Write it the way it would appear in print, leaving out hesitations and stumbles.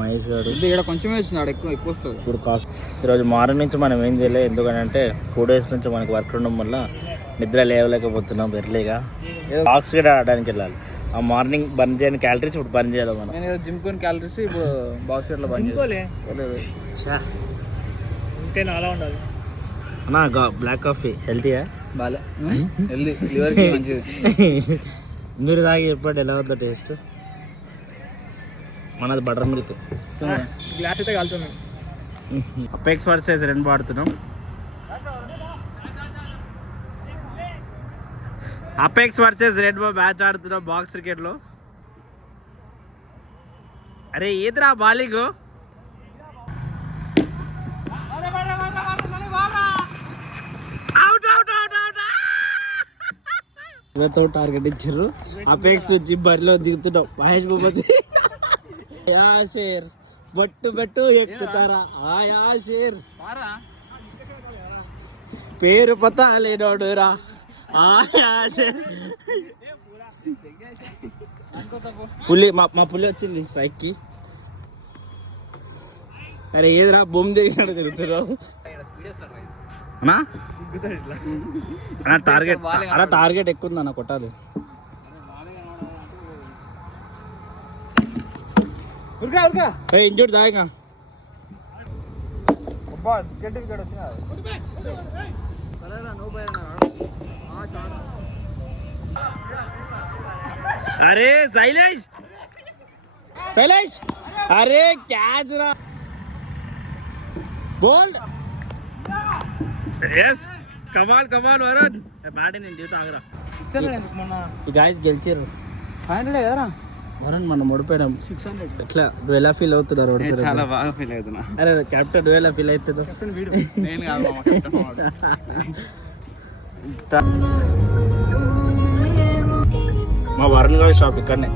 మహేష్ గారు ఇక్కడ కొంచెమే వచ్చినాడు, ఎక్కువ వస్తుంది ఇప్పుడు కాఫీ. ఈరోజు మార్నింగ్ నుంచి మనం ఏం చేయలేదు, ఎందుకంటే 2 days నుంచి మనకి వర్క్ ఉండడం వల్ల నిద్ర లేవలేకపోతున్నాం. ఎర్లీగా బాక్స్ కూడా ఆడడానికి వెళ్ళాలి. ఆ మార్నింగ్ బర్న్ చేయని క్యాలరీస్ ఇప్పుడు బర్న్ చేయాలి మనం. నేను జిమ్ కొని క్యాలరీస్ ఇప్పుడు బాక్స్ గేట్లో బర్న్ అలా ఉండాలి అన్నా. బ్లాక్ కాఫీ హెల్తీయా? బాలే, హెల్తీ, లివర్కి మంచిది. మీరు తాగి చెప్పండి ఎలా ఉందో టేస్ట్. మనది బటర్ మిల్క్. గ్లాస్ అయితే కాలుతుంది. అపెక్స్ వర్సెస్ రెండు వాడుతున్నాం. అపెక్స్ వర్సెస్ రెడ్ మ్యాచ్ ఆడుతున్నాం బాక్స్ క్రికెట్లో. అరే ఏదిరా బాలింగ్? ఇవతో టార్గెట్ ఇచ్చారు. అపెక్స్ నుంచి బరిలో దిగుతున్నాం. మహేష్ భూపతి యాషేర్ బట్టు బట్టు ఎక్కుతారా? ఆ యాషేర్ పేరు పతా లేనోడు రా. ఆ యాషేర్ పులి, మా పులి వచ్చింది స్ట్రైక్ కి. అరే ఏదిరా బొమ్మ దిగినాడు తిరుగుతున్నావు అన్నా. టార్గెట్ అలా టార్గెట్ ఎక్కువ ఉంది అన్న, కొట్టాలి. ఇంజూడ్ దాయిగా అరే శైలేష్ శైలేష్ అరే క్యాచ్ రా. బోల్డ్ ఎస్ కమాల్ కమాల్ వరుణ్. బ్యాట్ నేను జీవితం ఆగరా. ఈ గాయస్ గెలిచారు. 500 కదరా వరుణ్, మనం ఓడిపోయాం. 600. ఎట్లా నువ్వు ఎలా ఫీల్ అవుతున్నారు? చాలా బాగా ఫీల్ అవుతున్నా. అరే కెప్టెన్ నువ్వు ఎలా ఫీల్ అవుతుందో? నేను కాదు మా వరుణ్ గారి షాప్ ఇక్కడనే.